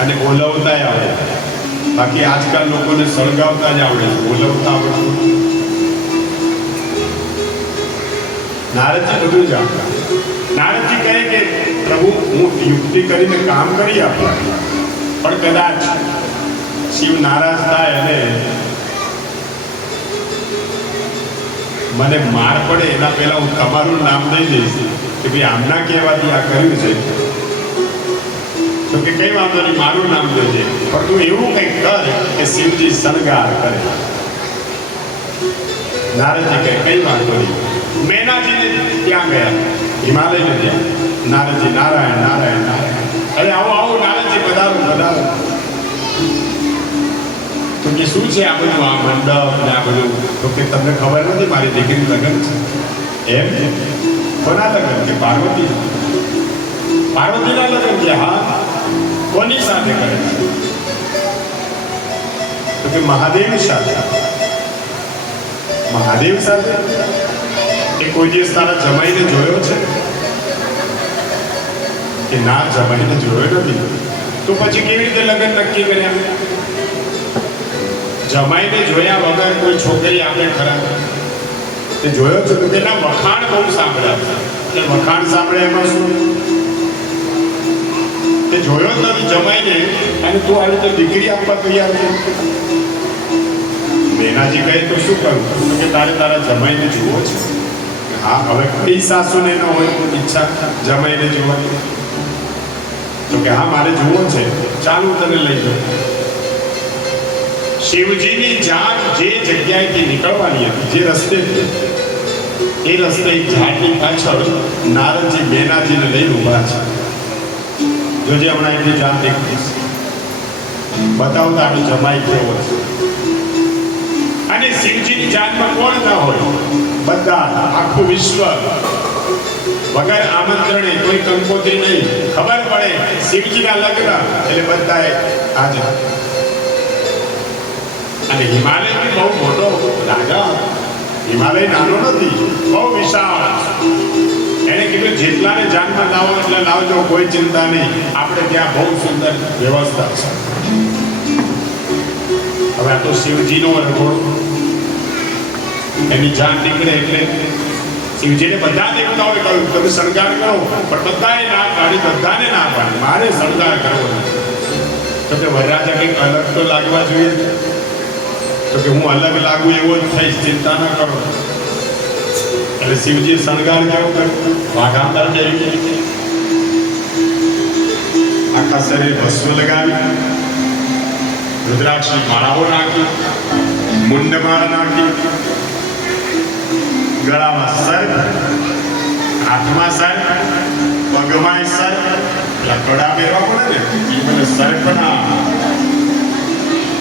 અને ઓલવતા આવડે બાકી આજકાલ લોકોને સળગાવતા જ આવડે ઓલવતા આવડતું નારદજી બધું જાણતા નારદજી કહે કે, પ્રભુ, હું યુક્તિ કરીને કામ કરી આપું. પણ કદાચ શિવ નારાજ થાય અને મને માર પડે, એના પહેલા હું તમારું નામ દઈ દઈશ. કે ભાઈ, આમના કહેવાથી આ કર્યું છે. તો કે કઈ વાંધો નહીં, મારું નામ જોજે. પણ તું એવું કંઈક કર કે શિવજી શણગાર કરે. નારદજી કહે, કઈ વાંધો નહીં. મેનાજીને ત્યાં ગયા. હિમાલયને ત્યાં નારદજી, નારાયણ નારાયણ નારાયણ. અરે, આવો આવો, નારદજી, પધારો પધારો. તો કે શું છે આ બધું? આ મંડપ ને આ બધું? તો કે તમને ખબર નથી મારી દીકરી લગ્ન છે? એમ? કોના લગ્ન? કે પાર્વતી? પાર્વતીના લગ્ન છે? હા? કોની સાથે કરે તો કે મહાદેવ સાથે. મહાદેવ સાથે? એ કોઈ દિવસ તારા જમાઈને જોયો છે? કે ના, જમાઈને જોયો નથી? તો પછી કેવી રીતે લગ્ન નક્કી કર્યા? જમાઈને જોયા વગર કોઈ છોકરી આપણે ખરા? તે જોયો છે? તો કે ના વખાણ બહુ સાંભળ્યા કે વખાણ સાંભળે એમાં શું? તે જોયો જ નથી જમાઈને અને તું આવી રીતે દીકરી આપવા તૈયાર છે. મેનાજી કહે, તો શું કરું? કે તારે તારા જમાઈને જુઓ છે. હા, હવે કઈ સાસુને ન હોય, ઈચ્છા જમાઈને જોવાની. તો કે હા, મારે જોવો છે. ચાલુ તને લઈ જાઉં. શિવજીની જાન જે જગ્યાએથી નીકળવાની હતી, જે રસ્તે એ રસ્તે ઝાડની પાછળ નારદજી મેનાજીને લઈ ઊભા છે. જોજે હમણાં એમની જાન દેખીશ બતાવતા આપણે જમાઈ કેવો છે. અને શિવજીની જાતમાં કોણ ના હોય? બધા. આખું વિશ્વ. વગર આમંત્રણે કોઈ કંકોત્રી નહીં. ખબર પડે શિવજીના લગ્ન. એટલે બધાએ હાજર અને હિમાલય બી બહુ મોટો રાજા. હિમાલય નાનો નથી બહુ વિશાળ. એને કીધું, જેટલાને જાનમાં લાવો એટલે લાવજો, કોઈ ચિંતા નહીં. આપણે ત્યાં બહુ સુંદર વ્યવસ્થા છે. હવે આ તો શિવજીનો રઘોડો. એની જાન નીકળે એટલે શિવજીને બધા દેવતાઓએ કહ્યું, તમે શણગાર કરો. પણ બધાએ ના પાડી, બધાને ના પાડી. મારે શણગાર કરવો તો કે વરરાજા કંઈક અલગ તો લાગવા જોઈએ? તો કે હું અલગ લાગુ એવો જ થઈશ, ચિંતા ન કરો. શિવજી શણગાર કેવો કર્યો વાઘાંતર જેવી આખા શરીર ભસ્મ લગાવી રુદ્રાક્ષની માળાઓ નાખી મુંડ માળ નાખી ગળામાં સર્પ હાથમાં સર્પ પગમાં સર્પ પેલા કડા પહેરવા પડે ને એ મને સર્પ ના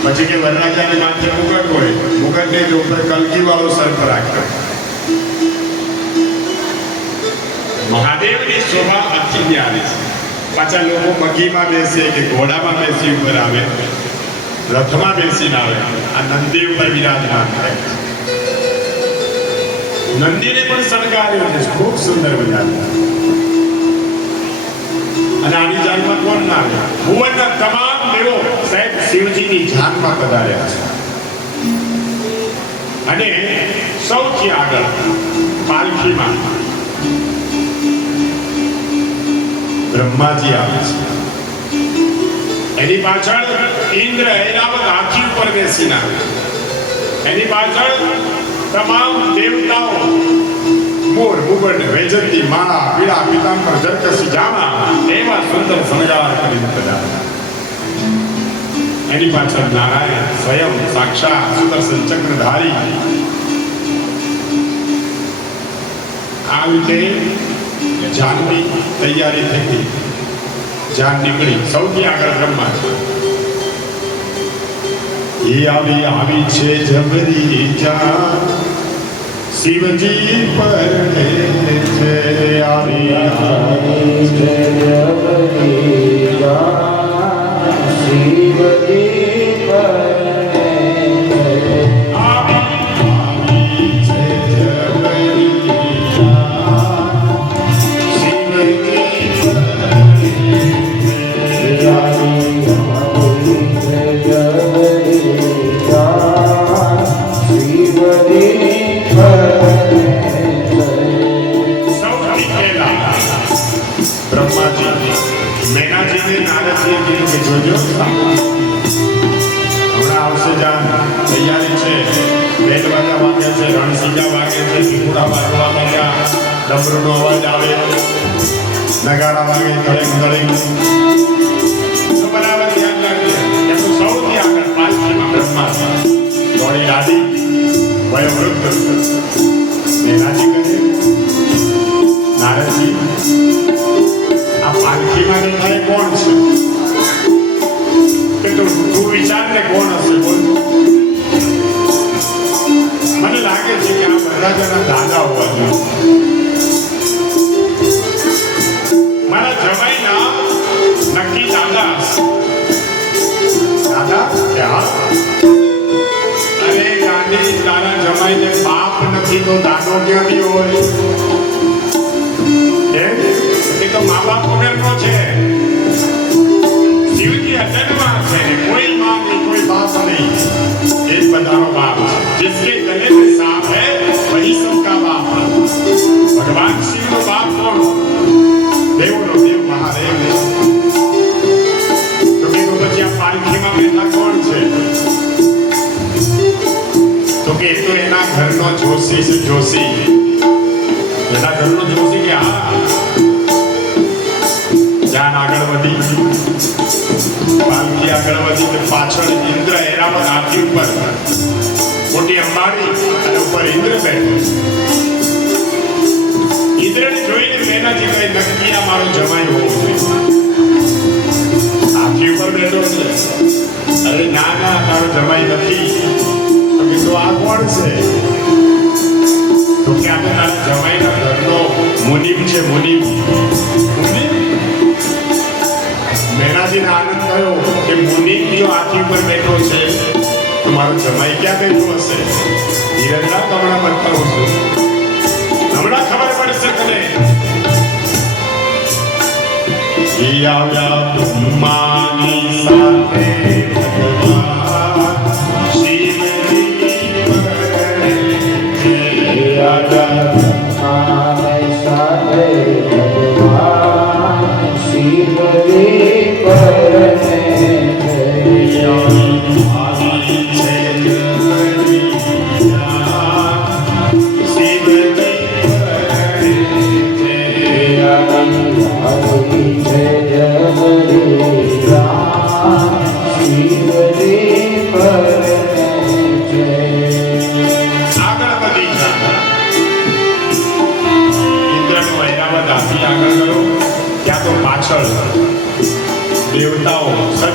પછી કે વરરાજાની માથે મુગટ હોય મુગટને જ ઉપર કલકી વાળો સર્પ રાખ્યો મહાદેવની શોભા આખી ન્યારી છે. પાછા લોકો બગીમાં બેસે કે ઘોડામાં બેસી ઉપર આવે. રથમાં બેસીને આવે. આ નંદી ઉપર વિરાજમાન થાય નંદીને પણ શણગાર્યો છે ખૂબ સુંદર મજાનો અને આની જાનમાં કોણ ના આવે? ભુવનના તમામ દેવો સાહેબ શિવજીની જાનમાં પધાર્યા છે. અને સૌથી આગળ પાલખીમાં બ્રહ્માજી આવે છે. એની પાછળ ઇન્દ્ર ઐરાવત હાથી ઉપર બેસી નાખે એની પાછળ તમામ દેવતાઓ મોર મુગટ વેજંતી માળા, પીળા, પિતાંબર જરકસી જામા, એવા સુંદર શણગાર કરીને બધા એની પાછળ નારાયણ સ્વયં સાક્ષાત સુદર્શન ચક્રધારી. આ રીતે જાનની તૈયારી થઈ ગઈ જાન નીકળી. સૌથી આગળ બ્રહ્મા એ આવી આવી છે જબરી જાન. શિવજી પરણે છે આવી આવી છે આવી જાન તૈયારી છે. બેટ વાગ્યા વાગે છે રણસીજા વાગે છે પીપુડા વાગવા વાગ્યા ડમરૂનો અવાજ આવે. નગારા વાગે, ધડેક ધડેક. બરાબર સૌથી આગળ પાલખીમાં બ્રહ્મા દોડી લાદી વયોવૃદ્ધ. મેનાજી કહે નારદજી, આ પાલખીમાં દેખાય કોણ? તું કોણ હશે બોલ મને લાગે છે કે આ બધા જણા દાદા હોવા જોઈએ. મારા જમાઈના નક્કી દાદા. દાદા? કે દેવનો દેવ મહાદેવ ને તો કીધું પછી આ પાલખીમાં બેઠા કોણ છે તો કે તો એના ઘરનો જોશી છે જોશી એના ઘરનો જોશી કે હા જાન આગળ વધી પાલખી આગળ વધી કે પાછળ ઇન્દ્ર પર હાથી ઉપર મોટી અંબાડી અને ઉપર ઇન્દ્ર બેઠો નક્કી આ મારો જમાઈ હોવો હાથી ઉપર બેઠો છે. અરે ના ના, તારો જમાઈ નથી. તો કીધું આ કોણ છે? તો કે આ તો તારા જમાઈના ઘરનો છે, મુનિમ. મુનિમ? આનંદ થયો કે મુનિમ કયો હાથી ઉપર બેઠો છે. તો મારો જમાઈ ક્યાં બેઠો હશે? ધીરજના તો હમણાં બતાવું છું. હમણાં ખબર પડશે તને. Yeah.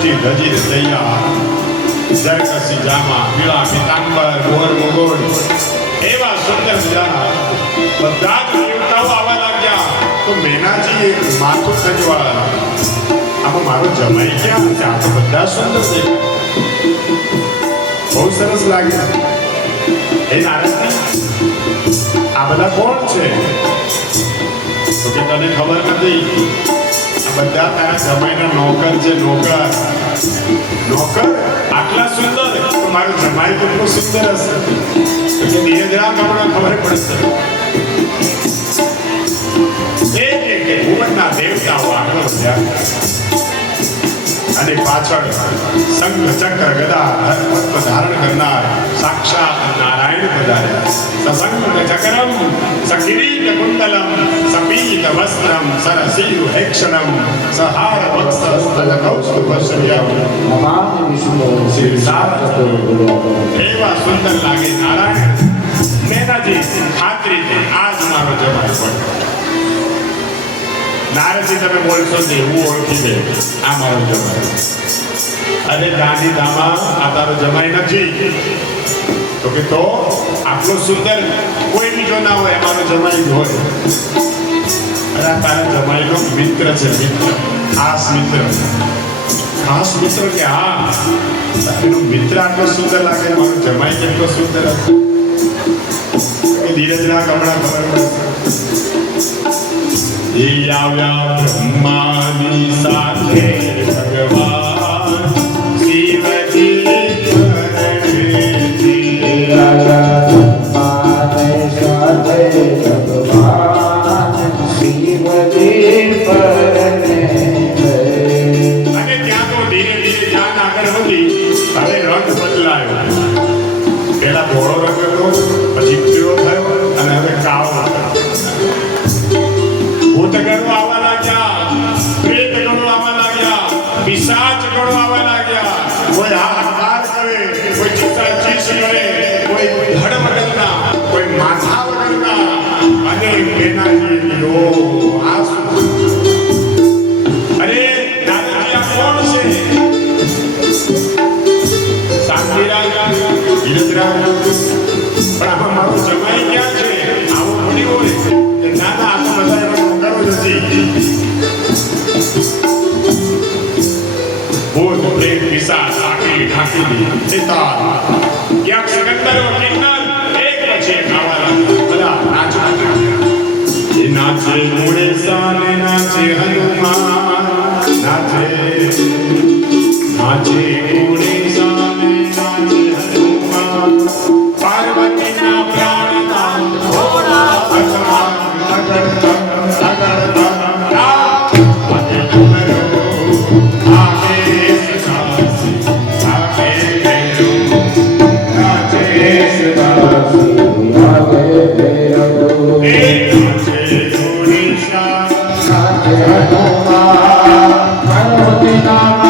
સજી ધજી તૈયાર જરકસી જામા પીળા પીતાંબર ગોર મુગોડ એવા સુંદર મજાના બધા જ દેવતાઓ આવવા લાગ્યા તો મેનાજી માથું ખંજવાળા આમાં મારો જમાઈ ક્યાં છે આ બધા સુંદર છે બહુ સરસ લાગે એ નારદજી આ બધા કોણ છે? તો કે તને ખબર નથી. બધા તારા જમાઈના નોકર છે નોકર નોકર આટલા સુંદર તો મારો જમાઈ કેટલો સુંદર હશે તો કે ધીરે રાખ હમણાં ખબર પડશે એક એક એક ભુવનના દેવતાઓ આગળ વધ્યા અને પાછળ સંઘ ચક્ર ગદા પદ્મ ધારણ કરનાર સાક્ષાત નારાયણ પધાર્યા સસંગ ચક્રમ સકિરીટ કુંડલમ સપીત વસ્ત્રમ સરસીરુ હેક્ષણમ સહાર વત્સસ્તલ કૌસ્તુભ શર્યમ એવા સુંદર લાગે નારાયણ મેનાજી ખાતરી છે આ જ મારો જમાય પણ નારદજી તમે બોલશો ને એવું ઓળખી દે આ મારો જમાઈ અરે ગાંધી ધામા આ તારો જમાઈ નથી તો કે તો આટલો સુંદર કોઈ બીજો ના હોય, અમારો જમાઈ હોય. અને આ તારા જમાઈનો મિત્ર છે, મિત્ર. ખાસ મિત્ર. ખાસ મિત્ર કે હા એનો મિત્ર આટલો સુંદર લાગે મારો જમાઈ કેટલો સુંદર હતો. ધીરજના કપડા ખબર પડે. એ આવ્યા બ્રહ્માની સાથે, ભગવાન Puta out. ભૂત પ્રેત પિશાચ આકરી ઢાંકી સિતાર યક્ષ ગંધર્વ કિન્નર એક પછી એક આવવાના બધા નાચવા લાગ્યા નાચે મૂળે સાને નાચે હનુમાન. Thank.